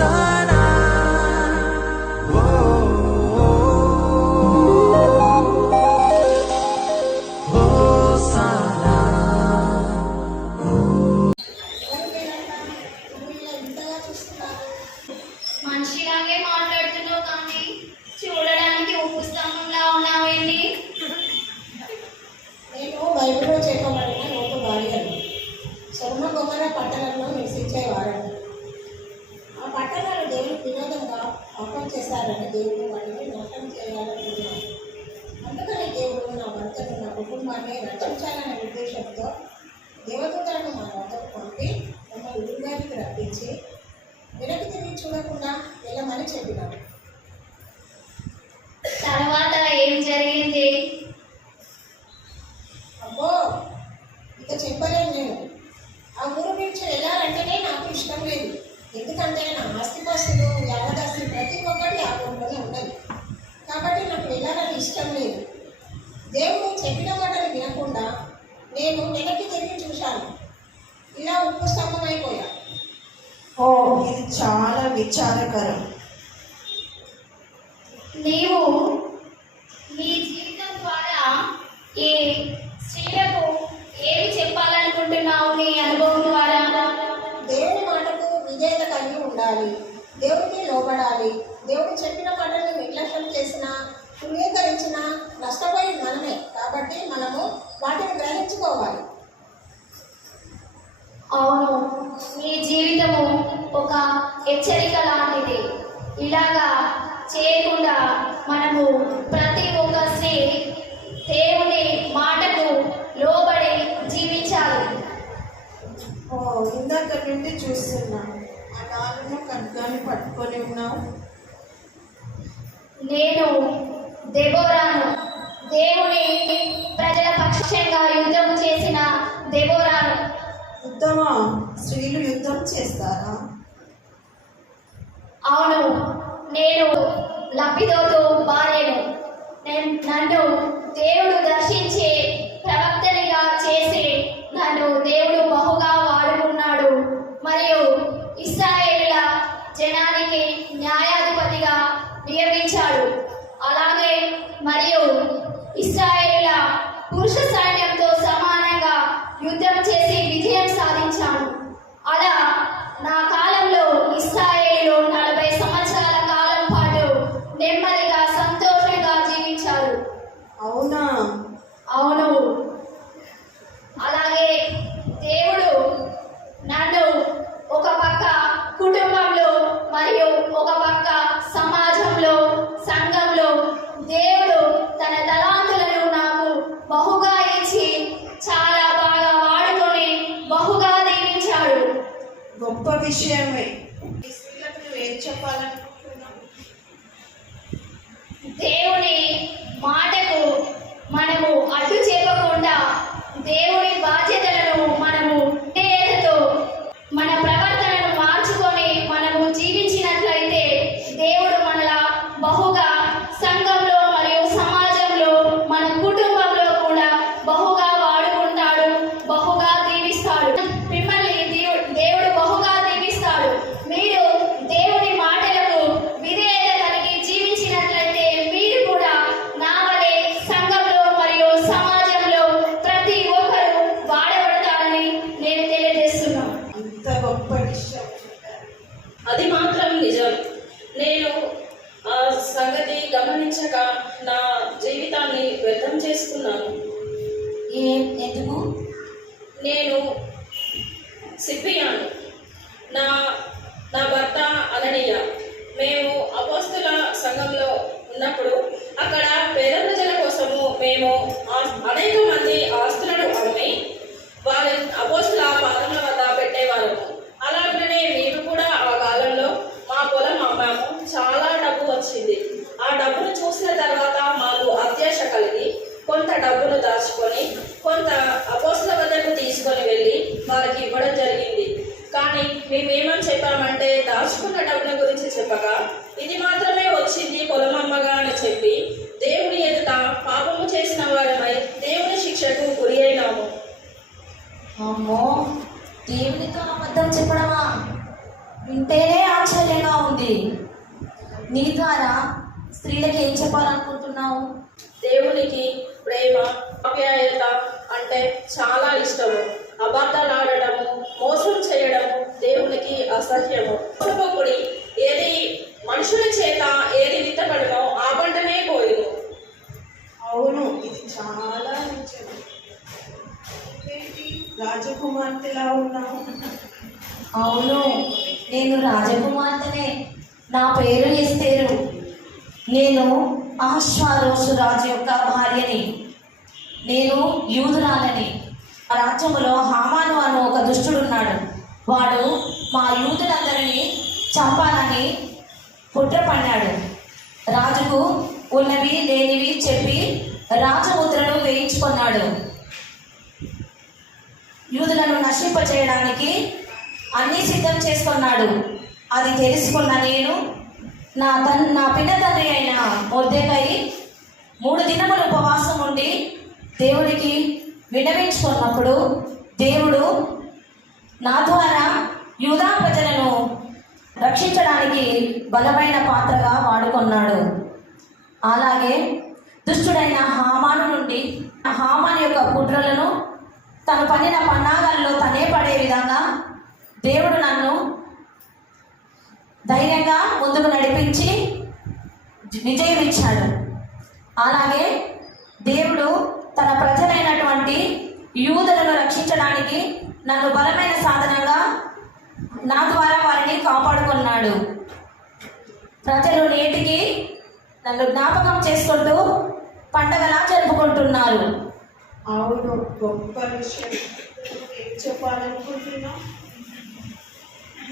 Hosanna hosanna. మనిషిలాగే మాట్లాడుతున్నావు కానీ చూడడానికి ఉప్పు స్తంభంలా ఉన్నావేంటి? నేను బైబిల్లో చెప్పబడిన ఒక భార్యను సొర్మ గొమర పట్టణంలో నివసించేవారని, ఆ పట్టణాలు దేవుడు వినోదంగా పాపం చేశారని దేవుడు వాటిని నాశనం చేయాలనుకున్నాను. అందుకని దేవుడు నా భర్తను నా కుటుంబాన్ని రక్షించాలనే ఉద్దేశంతో దేవదూతలను మా వద్దకు పంపి మమ్మల్ని ఊరిగానికి రప్పించి వెనక్కి తిరిగి చూడకుండా వెళ్ళమని చెప్పినాడు. తర్వాత ఏం జరిగింది? అబ్బో, ఇక చెప్పలేను. నేను ఆ ఊరు నుంచి వెళ్ళాలంటేనే నాకు ఇష్టం లేదు. ఎందుకంటే నా ఆస్తిపాస్తులు యావదాస్తి ప్రతి ఒక్కటి ఆ ఊరిలోనే ఉన్నది. కాబట్టి నాకు వెళ్ళాలని ఇష్టం లేదు. దేవుడు చెప్పిన మాటలు వినకుండా నేను వెనక్కి తిరిగి చూశాను. ఇలా ఉప్పు స్తంభం అయిపోయా. ఓ, ఇది చాలా విచారకరం. నీవు నీ జీవితం ద్వారా ఈ స్త్రీలకు ఏమి చెప్పాలనుకుంటున్నావు? నీ అనుభవం ద్వారా దేవుని మాటకు విధేయత కలిగి ఉండాలి, దేవుడికి లోబడాలి. దేవుడు చెప్పిన మాటలను నిర్లక్ష్యం చేసినా తృణీకరించినా నష్టపోయి మనమే. కాబట్టి మనము వాటిని గ్రహించుకోవాలి. అవును, నీ జీవితము ఒక హెచ్చరిక లాంటిది. ఇలాగా చేయకుండా మనము ప్రతి ఒక్క స్త్రీ దేవుని మాటకు లోబడి జీవించాలి. ఓ, ఇందాక నుండి చూస్తున్నాను. ఆ నాలుగు ఖడ్గాన్ని పట్టుకొని ఉన్నావు. నేను దెబోరాను, దేవుని ప్రజల పక్షంగా యుద్ధం చేసిన దెబోరాను. యుద్ధమా? స్త్రీలు యుద్ధం చేస్తారా? అవును, నేను లపిదోతు భార్యను. నన్ను దేవుడు దర్శించి ప్రవక్తనిగా చేసి నన్ను దేవుడు బహుగా వాడుకున్నాడు. మరియు ఇశ్రాయేలుల జనానికి న్యాయాధిపతిగా నియమించాడు. అలాగే మరియు ఇశ్రాయేలుల పురుష సైన్యంతో సమానంగా యుద్ధం చేసి విజయం సాధించాను. అలా నా కాలంలో ఇశ్రాయేలు 40 సంవత్సరాల కాలం పాటు నెమ్మదిగా సంతోషంగా జీవించారు. అవునా? అవును. అలాగే దేవుడు నన్ను ఒక పక్క కుటుంబంలో మరియు ఒక పక్క సమాజంలో సంఘంలో దేవుడు తన తలాంతులను నాకు బహుగా ఇచ్చి చాలా బాగా వాడుకొని బహుగా దీవించాడు. గొప్ప విషయమే. ఈ స్త్రీలకు నువ్వు ఏం చెప్పాలనుకుంటున్నావు? దేవుని మాటకు మనము అడ్డు చెప్పకుండా దేవుని బాధ్యతలను మనము విధేయతతో మన ప్రవర్తనను మార్చుకొని మనము జీవించినట్లయితే దేవుడు మనలా బహుగా సంఘంలో మరియు సమాజంలో మన కుటుంబంలో కూడా బహుగా వాడుకుంటాడు, బహుగా దీవిస్తాడు. మిమ్మల్ని దేవుడు బహుగా దీవిస్తాడు. మీరు దేవుని మాటలకు విధేయత కలిగి జీవించినట్లయితే మీరు కూడా నా వలె సంఘంలో మరియు సమాజంలో ప్రతి ఒక్కరూ వాడబడతారని నేను తెలియజేస్తున్నాను. ఇంత గొప్ప విషయం చెప్పారు. అది మాత్రం నిజం. నేను ఆ సంగతి గమనించక నా జీవితాన్ని వ్యర్థం చేసుకున్నాను. ఎందుకు? నేను సిప్పియాను, నా భర్త అననీయ. మేము అపోస్తుల సంఘంలో ఉన్నప్పుడు అక్కడ పేద ప్రజల కోసము మేము అనేక మంది ఆస్తులను అమ్మి వారి అపోస్తుల పాదముల వద్ద పెట్టేవారము. అలాగనే మేము కూడా ఆ కాలంలో మా పొలం అమ్మాము. చాలా డబ్బు వచ్చింది. ఆ డబ్బును చూసిన తర్వాత మాకు అత్యాశ కలిగి కొంత డబ్బును దాచుకొని కొంత అపోస్తుల వద్దకు తీసుకొని వెళ్ళి వారికి ఇవ్వడం జరిగింది. కానీ మేమేమని చెప్పామంటే దాచుకున్న డబ్బుల గురించి చెప్పగా ఇది మాత్రమే వచ్చింది పొలమమ్మగా అని చెప్పి దేవుని ఎదుట పాపము చేసిన వారమై దేవుని శిక్షకు గురి అయినాము. అమ్మో, దేవునితో అబద్ధం చెప్పడమా? వింటేనే ఆశ్చర్యంగా ఉంది. నీ ద్వారా స్త్రీలకు ఏం చెప్పాలనుకుంటున్నావు? దేవునికి ప్రేమ ఆప్యాయత అంటే చాలా ఇష్టము. అబద్ధాలు ఆడటము, మోసం చేయడము దేవునికి అసహ్యము. మోసపోకుడి, ఏది మనుషుల చేత ఏది విత్తబడినో ఆ పంటనే పోయిను. అవును, ఇది చాలా నిజం. ఏంటి రాజకుమార్తెలా ఉన్నావు? అవును, నేను రాజకుమార్తెనే. నా పేరు ఎస్తేరు. నేను అహష్వేరోషు రాజు యొక్క భార్యని. నేను యూదురాలని. ఆ రాజ్యములో హామాను అను ఒక దుష్టుడున్నాడు. వాడు మా యూదులందరినీ చంపాలని కుట్ర పన్నాడు. రాజుకు ఉన్నవి లేనివి చెప్పి రాజముద్రను వేయించుకున్నాడు. యూదులను నశింపచేయడానికి అన్నీ సిద్ధం చేసుకున్నాడు. అది తెలుసుకున్న నేను నా పిన్న తండ్రి అయిన మొర్దెకై 3 దినములు ఉపవాసం ఉండి దేవుడికి విన్నవించుకున్నప్పుడు దేవుడు నా ద్వారా యూదా ప్రజలను రక్షించడానికి బలమైన పాత్రగా వాడుకున్నాడు. అలాగే దుష్టుడైన హామాను నుండి హామాను యొక్క కుట్రలను తను పన్నిన పన్నాగాల్లో తనే పడే విధంగా దేవుడు నన్ను ధైర్యంగా ముందుకు నడిపించి విజయం ఇచ్చాడు. అలాగే దేవుడు తన ప్రజలైనటువంటి యూదులను రక్షించడానికి నన్ను బలమైన సాధనంగా నా ద్వారా వారిని కాపాడుకున్నాడు. ప్రజలు నేటికి నన్ను జ్ఞాపకం చేసుకుంటూ పండగలా జరుపుకుంటున్నారు. అవును, గొప్ప విషయం. ఏం చెప్పాలనుకుంటున్నావు?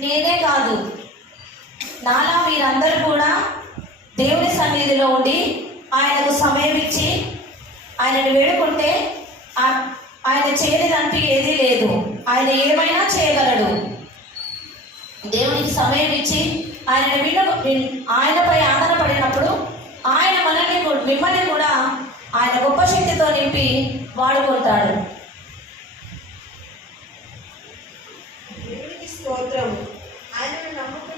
నేనే కాదు, నాలా మీరందరూ కూడా దేవుని సన్నిధిలో ఉండి ఆయనకు సమయం ఇచ్చి ఆయనను వేడుకుంటే ఆయన చేయలేదంటూ ఏదీ లేదు. ఆయన ఏమైనా చేయగలడు. దేవునికి సమయం ఇచ్చి ఆయనపై ఆధారపడినప్పుడు ఆయన మిమ్మల్ని కూడా ఆయన గొప్ప శక్తితో నింపి వాడుకుంటాడు. దేవునికి స్తోత్రం. ఆయనను నమ్ముకున్న